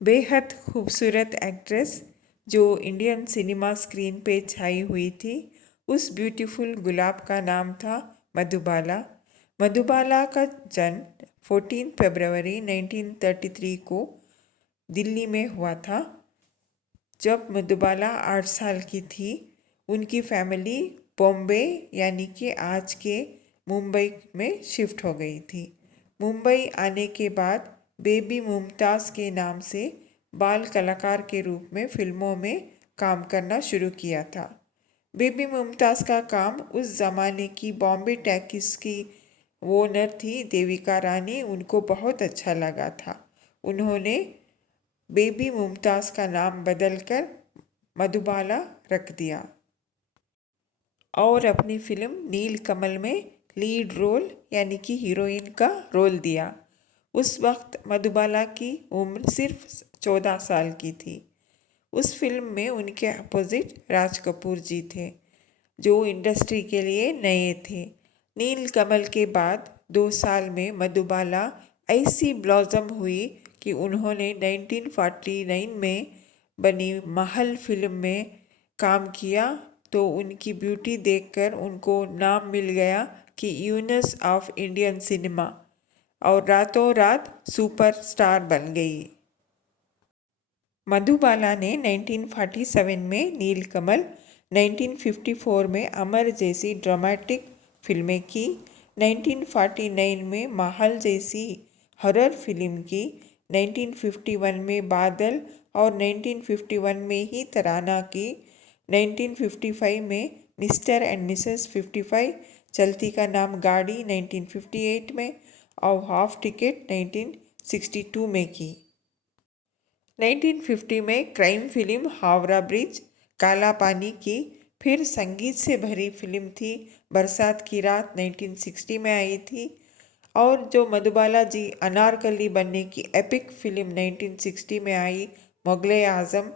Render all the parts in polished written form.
बेहद खूबसूरत एक्ट्रेस जो इंडियन सिनेमा स्क्रीन पे छाई हुई थी, उस ब्यूटीफुल गुलाब का नाम था मधुबाला। मधुबाला का जन्म 14 फरवरी 1933 को दिल्ली में हुआ था। जब मधुबाला 8 साल की थी, उनकी फैमिली बॉम्बे यानी कि आज के मुंबई में शिफ्ट हो गई थी। मुंबई आने के बाद बेबी मुमताज़ के नाम से बाल कलाकार के रूप में फिल्मों में काम करना शुरू किया था। बेबी मुमताज़ का काम उस ज़माने की बॉम्बे टैकीज की ओनर थी देविका रानी, उनको बहुत अच्छा लगा था। उन्होंने बेबी मुमताज़ का नाम बदलकर मधुबाला रख दिया और अपनी फिल्म नील कमल में लीड रोल यानी कि हीरोइन का रोल दिया। उस वक्त मधुबाला की उम्र सिर्फ 14 साल की थी। उस फिल्म में उनके अपोजिट राज कपूर जी थे, जो इंडस्ट्री के लिए नए थे। नील कमल के बाद 2 साल में मधुबाला ऐसी ब्लॉसम हुई कि उन्होंने 1949 में बनी महल फिल्म में काम किया, तो उनकी ब्यूटी देखकर उनको नाम मिल गया कि यूनिस ऑफ इंडियन सिनेमा, और रातों रात सुपरस्टार बन गई। मधुबाला ने 1947 में नीलकमल, 1954 में अमर जैसी ड्रामेटिक फिल्में की, 1949 में महल जैसी हॉरर फिल्म की, 1951 में बादल और 1951 में ही तराना की, 1955 में मिस्टर एंड मिसेस 55, चलती का नाम गाड़ी 1958 में और हाफ टिकट 1962 में की। 1950 में क्राइम फिल्म हावड़ा ब्रिज, काला पानी की। फिर संगीत से भरी फिल्म थी बरसात की रात 1960 में आई थी, और जो मधुबाला जी अनारकली बनने की एपिक फिल्म 1960 में आई मुगले आजम।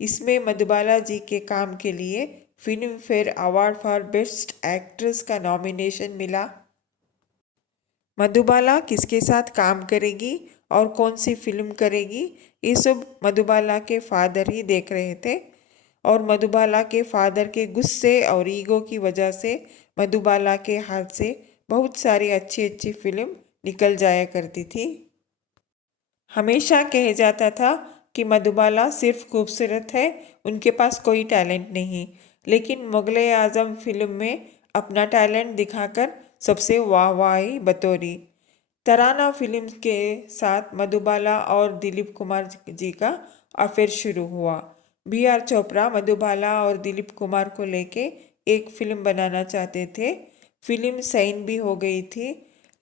इसमें मधुबाला जी के काम के लिए film fair award for best actress का नॉमिनेशन मिला। मधुबाला किसके साथ काम करेगी और कौन सी फिल्म करेगी, ये सब मधुबाला के फादर ही देख रहे थे। और मधुबाला के फादर के गुस्से और ईगो की वजह से मधुबाला के हाथ से बहुत सारी अच्छी अच्छी फिल्म निकल जाया करती थी। हमेशा कहा जाता था कि मधुबाला सिर्फ खूबसूरत है, उनके पास कोई टैलेंट नहीं। लेकिन मुगले आजम फिल्म में अपना टैलेंट दिखाकर सबसे वाहवाही बतौरी। तराना फिल्म के साथ मधुबाला और दिलीप कुमार जी का अफेयर शुरू हुआ। बी.आर. चोपड़ा मधुबाला और दिलीप कुमार को लेके एक फिल्म बनाना चाहते थे। फिल्म साइन भी हो गई थी,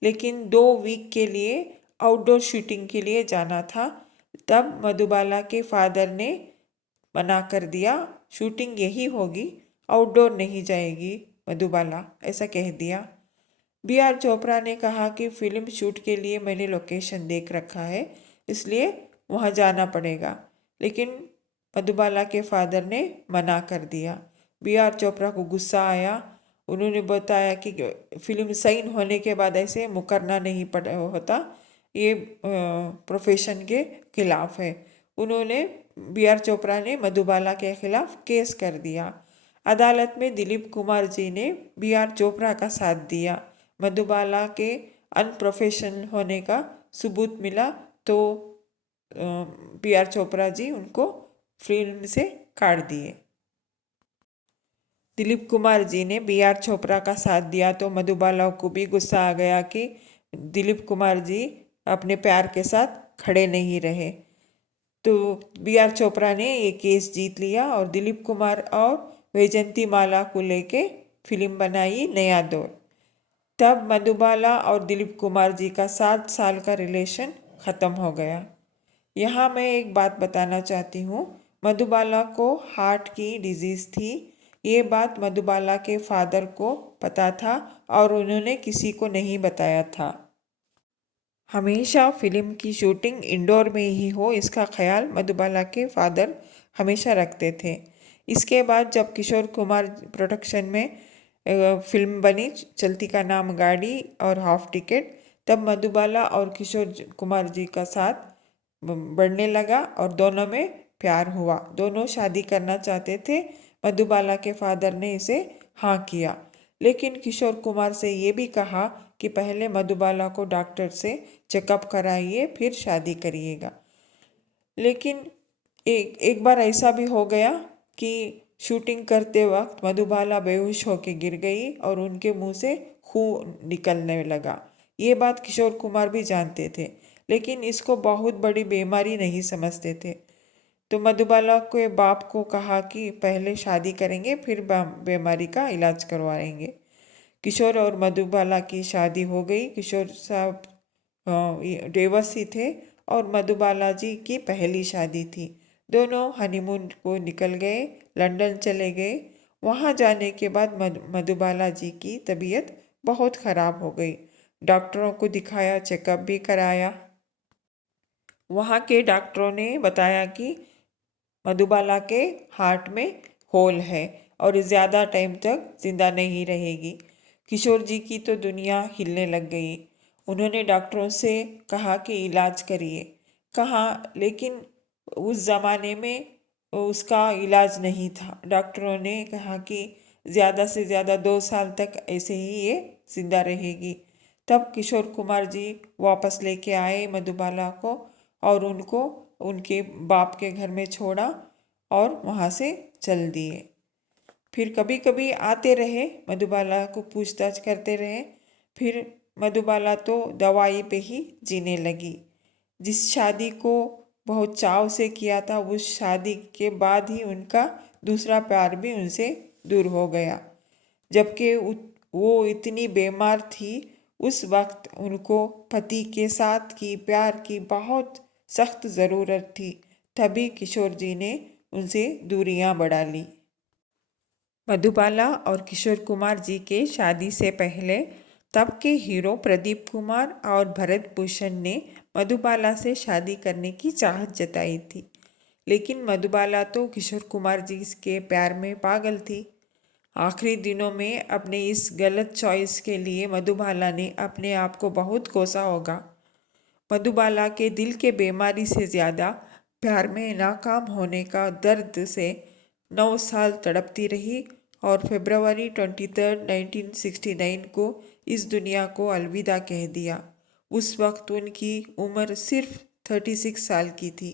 लेकिन 2 वीक के लिए आउटडोर शूटिंग के लिए जाना था। तब मधुबाला के फादर ने मना कर दिया, शूटिंग यही होगी, आउटडोर नहीं जाएगी मधुबाला, ऐसा कह दिया। बी.आर. चोपड़ा ने कहा कि फिल्म शूट के लिए मैंने लोकेशन देख रखा है, इसलिए वहाँ जाना पड़ेगा। लेकिन मधुबाला के फादर ने मना कर दिया। बी.आर. चोपड़ा को गुस्सा आया। उन्होंने बताया कि फिल्म साइन होने के बाद ऐसे मुकरना नहीं होता, ये प्रोफेशन के खिलाफ है। उन्होंने बी.आर. चोपड़ा ने मधुबाला के खिलाफ केस कर दिया। अदालत में दिलीप कुमार जी ने बी.आर. चोपड़ा का साथ दिया। मधुबाला के अनप्रोफेशनल होने का सबूत मिला, तो बी.आर. चोपड़ा जी उनको फिल्म से काट दिए। दिलीप कुमार जी ने बी.आर. चोपड़ा का साथ दिया तो मधुबाला को भी गुस्सा आ गया कि दिलीप कुमार जी अपने प्यार के साथ खड़े नहीं रहे। तो बी.आर. चोपड़ा ने ये केस जीत लिया और दिलीप कुमार और वैजयंती माला को लेके फिल्म बनाई नया दौर। तब मधुबाला और दिलीप कुमार जी का 7 साल का रिलेशन ख़त्म हो गया। यहाँ मैं एक बात बताना चाहती हूँ, मधुबाला को हार्ट की डिजीज़ थी। ये बात मधुबाला के फादर को पता था और उन्होंने किसी को नहीं बताया था। हमेशा फिल्म की शूटिंग इंडोर में ही हो, इसका ख्याल मधुबाला के फादर हमेशा रखते थे। इसके बाद जब किशोर कुमार प्रोडक्शन में फिल्म बनी चलती का नाम गाड़ी और हाफ टिकट, तब मधुबाला और किशोर कुमार जी का साथ बढ़ने लगा और दोनों में प्यार हुआ। दोनों शादी करना चाहते थे। मधुबाला के फादर ने इसे हाँ किया, लेकिन किशोर कुमार से ये भी कहा कि पहले मधुबाला को डॉक्टर से चेकअप कराइए, फिर शादी करिएगा। लेकिन एक बार ऐसा भी हो गया कि शूटिंग करते वक्त मधुबाला बेहोश होकर गिर गई और उनके मुंह से खून निकलने लगा। ये बात किशोर कुमार भी जानते थे, लेकिन इसको बहुत बड़ी बीमारी नहीं समझते थे। तो मधुबाला के बाप को कहा कि पहले शादी करेंगे, फिर बीमारी का इलाज करवाएंगे। किशोर और मधुबाला की शादी हो गई। किशोर साहब डिवोर्सी थे और मधुबाला जी की पहली शादी थी। दोनों हनीमून को निकल गए, लंदन चले गए। वहाँ जाने के बाद मधुबाला जी की तबीयत बहुत ख़राब हो गई। डॉक्टरों को दिखाया, चेकअप भी कराया। वहाँ के डॉक्टरों ने बताया कि मधुबाला के हार्ट में होल है और ज़्यादा टाइम तक जिंदा नहीं रहेगी। किशोर जी की तो दुनिया हिलने लग गई। उन्होंने डॉक्टरों से कहा कि इलाज करिए। कहा, लेकिन उस ज़माने में उसका इलाज नहीं था। डॉक्टरों ने कहा कि ज़्यादा से ज़्यादा 2 साल तक ऐसे ही ये जिंदा रहेगी। तब किशोर कुमार जी वापस लेके आए मधुबाला को और उनको उनके बाप के घर में छोड़ा और वहाँ से चल दिए। फिर कभी कभी आते रहे, मधुबाला को पूछताछ करते रहे। फिर मधुबाला तो दवाई पे ही जीने लगी। जिस शादी को बहुत चाव से किया था, उस शादी के बाद ही उनका दूसरा प्यार भी उनसे दूर हो गया। जबकि वो इतनी बीमार थी, उस वक्त उनको पति के साथ की प्यार की बहुत सख्त ज़रूरत थी। तभी किशोर जी ने उनसे दूरियां बढ़ा ली। मधुबाला और किशोर कुमार जी के शादी से पहले तब के हीरो प्रदीप कुमार और भरत भूषण ने मधुबाला से शादी करने की चाहत जताई थी, लेकिन मधुबाला तो किशोर कुमार जी के प्यार में पागल थी। आखिरी दिनों में अपने इस गलत चॉइस के लिए मधुबाला ने अपने आप को बहुत कोसा होगा। मधुबाला के दिल के बीमारी से ज़्यादा प्यार में नाकाम होने का दर्द से 9 साल तड़पती रही और फरवरी 23, 1969 को इस दुनिया को अलविदा कह दिया। उस वक्त उनकी उम्र सिर्फ 36 साल की थी।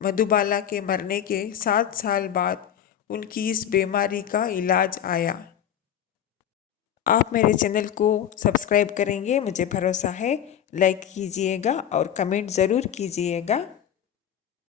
मधुबाला के मरने के 7 साल बाद उनकी इस बीमारी का इलाज आया। आप मेरे चैनल को सब्सक्राइब करेंगे, मुझे भरोसा है। लाइक कीजिएगा और कमेंट ज़रूर कीजिएगा।